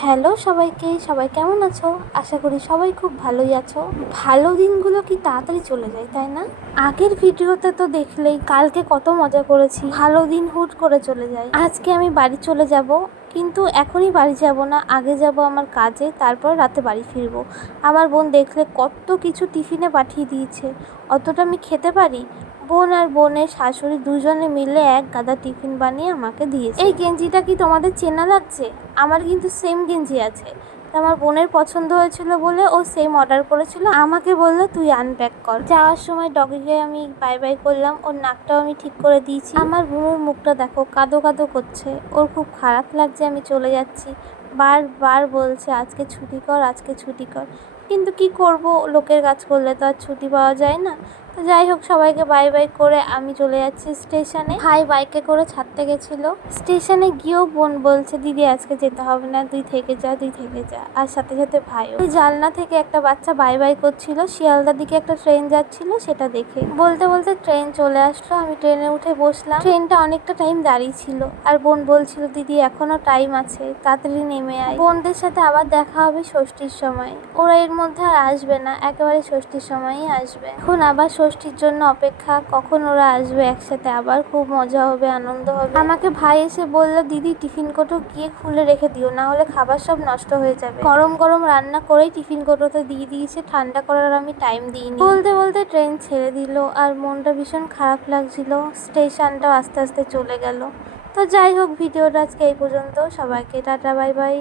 Hello সবাইকে, সবাই কেমন আছো? আশা করি সবাই খুব ভালোই আছো। ভালো দিনগুলো কি তাড়াতাড়ি চলে যায়, তাই না? আগের ভিডিওতে তো দেখলেই কালকে কত মজা করেছি। ভালো দিন হুট করে চলে যায়। আজকে আমি বাড়ি চলে যাব। কিন্তু এখনই বাড়ি যাব না, আগে যাব আমার কাজে, তারপর রাতে বাড়ি ফিরবো। আমার বোন দেখলে কত কিছু টিফিনে পাঠিয়ে দিয়েছে। অতটা আমি খেতে পারি? বোন আর বোনের শাশুড়ি দুজনে মিলে এক গাদা টিফিন বানিয়ে আমাকে দিয়েছে। এই গেঞ্জিটা কি তোমাদের চেনা লাগছে? আমার কিন্তু সেম গেঞ্জি আছে। তা আমার বোনের পছন্দ হয়েছিল বলে ও সেম অর্ডার করেছিল। আমাকে বলল, তুই আনপ্যাক কর। যাওয়ার সময় ডগিকে আমি বাই বাই করলাম। ওর নাকটাও আমি ঠিক করে দিয়েছি। আমার বোনের মুখটা দেখো, কাদো কাদো করছে। ওর খুব খারাপ লাগছে, আমি চলে যাচ্ছি। বারবার বলছে, আজকে ছুটি কর, আজকে ছুটি কর। কিন্তু কি করব? লোকের কাজ করলে তো আর ছুটি পাওয়া যায় না। তো যাই হোক, সবাইকে বাই বাই করে আমি চলে যাচ্ছি স্টেশনে ভাই বাইকে করে ছাড়তে গেছিল। স্টেশনে গিয়েও বোন বলছে, দিদি, আজকে যেতে হবে না, তুই থেকে যা, তুই থেকে যা। আর সাথে সাথে ভাই ওই জানলা থেকে একটা বাচ্চা বাই বাই করছিল। শিয়ালদার দিকে একটা ট্রেন যাচ্ছিল, সেটা দেখে। বলতে বলতে ট্রেন চলে আসলো। আমি ট্রেনে উঠে বসলাম। ট্রেনটা অনেকটা টাইম দাঁড়িয়ে ছিল। আর বোন বলছিল, দিদি, এখনও টাইম আছে, তাড়াতাড়ি নেমে আয়। বোনদের সাথে আবার দেখা হবে ষষ্ঠীর সময়। ওরা এর মধ্যে আর আসবে না, একেবারে ষষ্ঠীর সময়ই আসবে। এখন আবার ষষ্ঠীর জন্য অপেক্ষা, কখন ওরা আসবে একসাথে আবার খুব মজা হবে, আনন্দ হবে। আমাকে ভাই এসে বলল, দিদি, টিফিন কোটো গিয়ে খুলে রেখে দিও, না হলে খাবার সব নষ্ট হয়ে যাবে। গরম গরম রান্না করেই টিফিন কোটোতে দিয়ে দিয়েছে, ঠান্ডা করার আমি টাইম দিইনি। বলতে বলতে ট্রেন ছেড়ে দিল, আর মনটা ভীষণ খারাপ লাগছিল। স্টেশনটাও আস্তে আস্তে চলে গেল। তো যাই হোক, ভিডিওটা আজকে এই পর্যন্ত। সবাইকে টাটা বাই বাই